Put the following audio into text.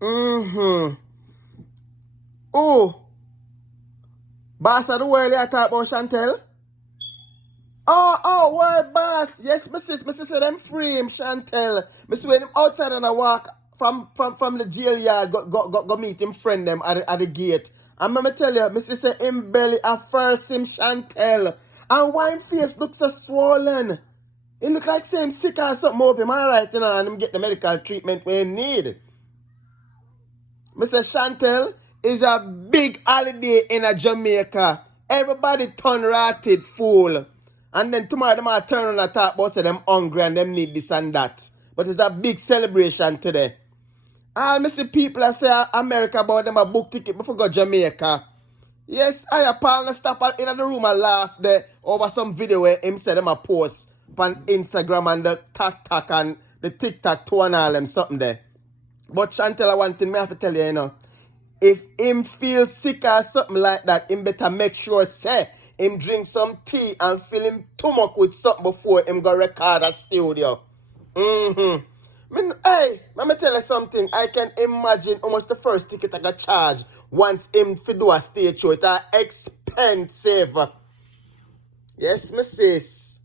Mm-hmm. Oh, boss of the world you talk about Chantel? Oh, word boss. Yes, Mrs. Say them free him, Chantel. Mrs. When him outside and I walk from the jail yard, go meet him friend them at the gate. And me tell you, Mrs. Say him belly at first him Chantel. And why him face look so swollen? He look like same sick or something up him, alright, you know, and him get the medical treatment we need. Mr. Chantel is a big holiday in a Jamaica. Everybody turn ratted fool. And then tomorrow them all turn on and talk about say them hungry and them need this and that. But it's a big celebration today. All me see people that say America about them a book ticket before go Jamaica. Yes, I Paul stop in the room and laugh there over some video where him said them a post on Instagram and the TikTok and the TikTok too and all them something there. But Chantel, one thing I have to tell you, you know, if him feel sick or something like that, him better make sure say him drink some tea and fill him stomach with something before him go record a studio. Hey, let me tell you something. I can imagine how much the first ticket I got charge once him to do a stage show. It's expensive. Yes, my sis.